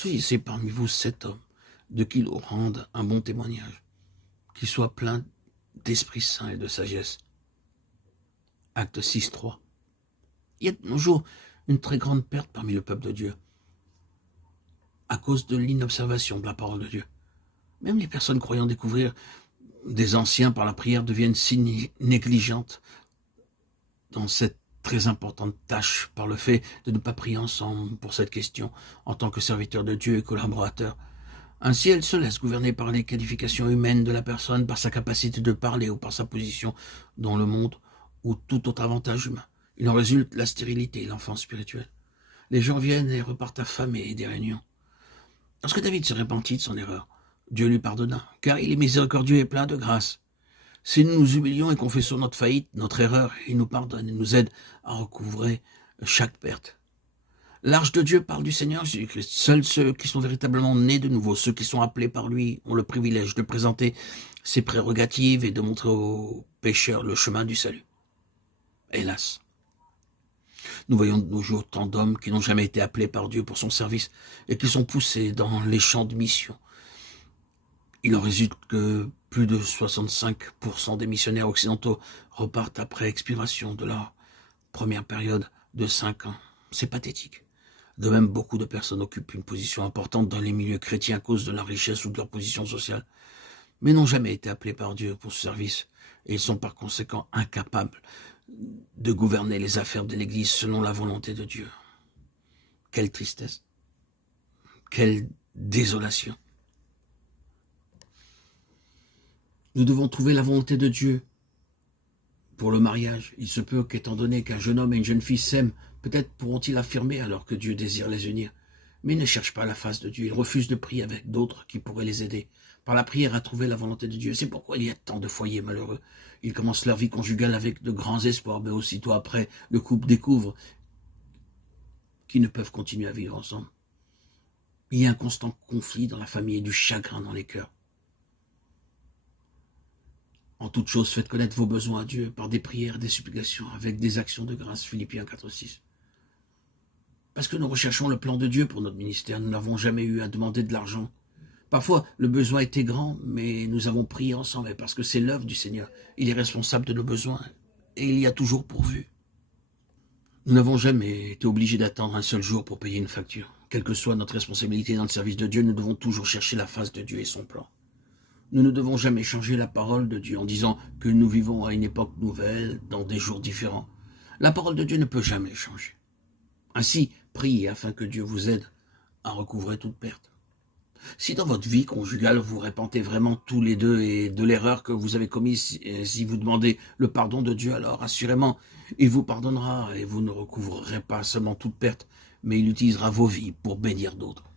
Choisissez parmi vous 7 hommes de qui l'on rende un bon témoignage, qui soit plein d'Esprit Saint et de sagesse. Acte 6:3. Il y a de nos jours une très grande perte parmi le peuple de Dieu, à cause de l'inobservation de la parole de Dieu. Même les personnes croyant découvrir des anciens par la prière deviennent si négligentes dans cette très importante tâche par le fait de ne pas prier ensemble pour cette question en tant que serviteurs de Dieu et collaborateurs. Ainsi, elles se laissent gouverner par les qualifications humaines de la personne, par sa capacité de parler ou par sa position dans le monde ou tout autre avantage humain. Il en résulte la stérilité et l'enfance spirituelle. Les gens viennent et repartent affamés des réunions. Lorsque David se repentit de son erreur, Dieu lui pardonna, car il est miséricordieux et plein de grâce. Si nous nous humilions et confessons notre faillite, notre erreur, il nous pardonne et nous aide à recouvrer chaque perte. L'arche de Dieu parle du Seigneur Jésus-Christ. Seuls ceux qui sont véritablement nés de nouveau, ceux qui sont appelés par lui, ont le privilège de présenter ses prérogatives et de montrer aux pécheurs le chemin du salut. Hélas, nous voyons de nos jours tant d'hommes qui n'ont jamais été appelés par Dieu pour son service et qui sont poussés dans les champs de mission. Il en résulte que plus de 65% des missionnaires occidentaux repartent après expiration de leur première période de 5 ans. C'est pathétique. De même, beaucoup de personnes occupent une position importante dans les milieux chrétiens à cause de la richesse ou de leur position sociale, mais n'ont jamais été appelés par Dieu pour ce service, et ils sont par conséquent incapables de gouverner les affaires de l'Église selon la volonté de Dieu. Quelle tristesse, quelle désolation. Nous devons trouver la volonté de Dieu pour le mariage. Il se peut qu'étant donné qu'un jeune homme et une jeune fille s'aiment, peut-être pourront-ils affirmer alors que Dieu désire les unir. Mais ils ne cherchent pas la face de Dieu. Ils refusent de prier avec d'autres qui pourraient les aider par la prière à trouver la volonté de Dieu. C'est pourquoi il y a tant de foyers malheureux. Ils commencent leur vie conjugale avec de grands espoirs, mais aussitôt après, le couple découvre qu'ils ne peuvent continuer à vivre ensemble. Il y a un constant conflit dans la famille et du chagrin dans les cœurs. En toute chose, faites connaître vos besoins à Dieu par des prières, des supplications, avec des actions de grâce. Philippiens 4:6. Parce que nous recherchons le plan de Dieu pour notre ministère, nous n'avons jamais eu à demander de l'argent. Parfois, le besoin était grand, mais nous avons prié ensemble, et parce que c'est l'œuvre du Seigneur. Il est responsable de nos besoins, et il y a toujours pourvu. Nous n'avons jamais été obligés d'attendre un seul jour pour payer une facture. Quelle que soit notre responsabilité dans le service de Dieu, nous devons toujours chercher la face de Dieu et son plan. Nous ne devons jamais changer la parole de Dieu en disant que nous vivons à une époque nouvelle, dans des jours différents. La parole de Dieu ne peut jamais changer. Ainsi, priez afin que Dieu vous aide à recouvrer toute perte. Si dans votre vie conjugale, vous repentez vraiment tous les deux et de l'erreur que vous avez commise, si vous demandez le pardon de Dieu, alors assurément, il vous pardonnera et vous ne recouvrerez pas seulement toute perte, mais il utilisera vos vies pour bénir d'autres.